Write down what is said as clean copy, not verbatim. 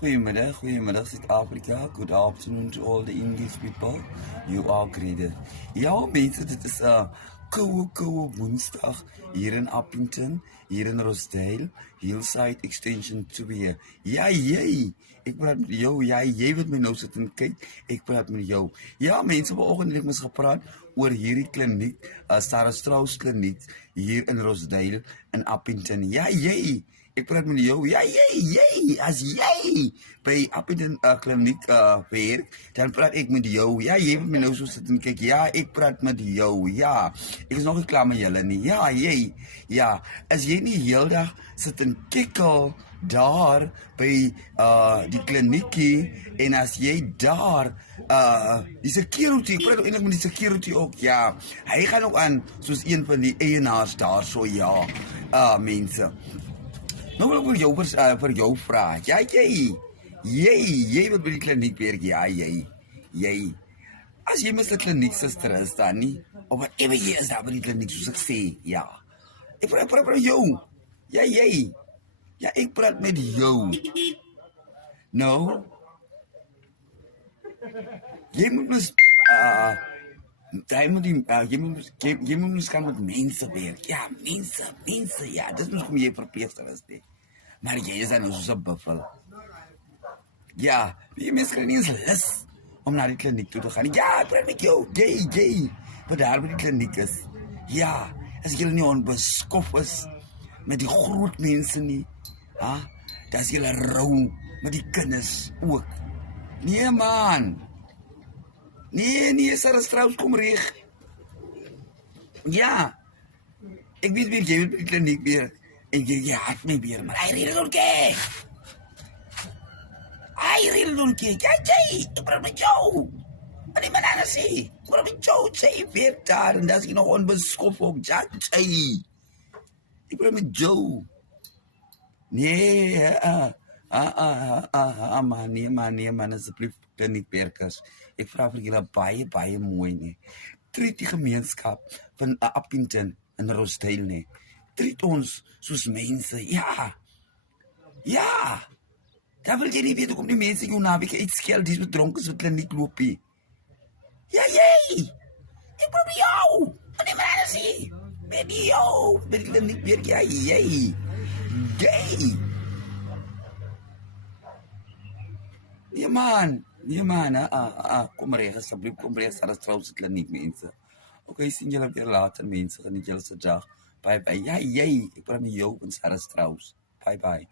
Goedemiddag Zuid-Afrika. Good afternoon to all the English people. You are greeted. Ja, mensen, dit is koue woensdag hier in Appington, hier in Rosedale, Hillside Extension 2. Ja, jij. Ik praat met jou. Ja, jij wilt mij nou zitten kijken. Ik praat met jou. Ja, mensen, vanochtend heb ik gepraat over hierdie kliniek, Sarah Strauss kliniek, hier in Rosedale, in Appington. Ja, jij. Ik praat met jou. Ja, jij. Als jij bij Appington kliniek werkt, dan praat ik met jou. Ja, jij moet me nou zo zitten kijken. Ja, ik praat met jou. Ja, ik is nog niet klaar met jullie niet. Ja, jij. Ja, als jij niet heel dag zit een kikkel daar bij die kliniekie en als jij daar die security, ik praat ook eindelijk met die security ook, ja. Hij gaat ook aan zoals een van die eienaars daar, zo ja. Mensen. Nou wil ik voor jou vragen. Ja, jij wilt bij die kliniek werken. Ja, jij. Als jy met die kliniek zuster is dan nie, of wat jy is daar by die kliniek, soos ek sê, ja. Ik praat met jou. Ja, jij. Ja, ik praat met jou. Nou, jy moet dus, jy moet dus gaan met mensen werken. Ja, mensen, ja. Dat is misschien jy verpleegster is, nee. Maar jy is dan soos 'n buffel. Ja, die mensen krijgen niet eens les om naar die kliniek toe te gaan. Ja, ik praat met jou. Jij. Wat daar bij die kliniek is. Ja, als jullie niet onbeskof is met die groot mensen niet. Dat is jullie rauw met die kinders ook. Nee, man. Nee, Sarah Strauss, kom recht. Ja, ik weet weer, jij weet bij die kliniek weer. En je haat me weer, maar hij reed het oké. Ja, ik praat met jou. En die banana zie, ik praat met jou. Jij werkt daar en dat is nog onbeschoft ook. Ja, jij. Ik praat met jou. Nee, man, asseblief, kliniekwerkers. Ik vraag voor jullie baie mooi, nee. Treat die gemeenschap van Appington en Rosedale, nee. Treat ons soos mensen, ja. Ja. Dan wil jy nie weet, hoekom die mense jou naweek uitskel, die is met dronkens wat kliniek loop, he. Ja, jy. Ik wil bij jou. Wat die man sê. Met jou. Met die kliniek werk, ja, jy. Jy. Nee, man. Kom recht, asseblief, kom recht, Sarah Strauss kliniek, mensen. Oké, sien jullie weer later, mensen. Geniet jullie se dag. Bye. Ja, jy. Ik praat met jou en Sarah Strauss. Bye.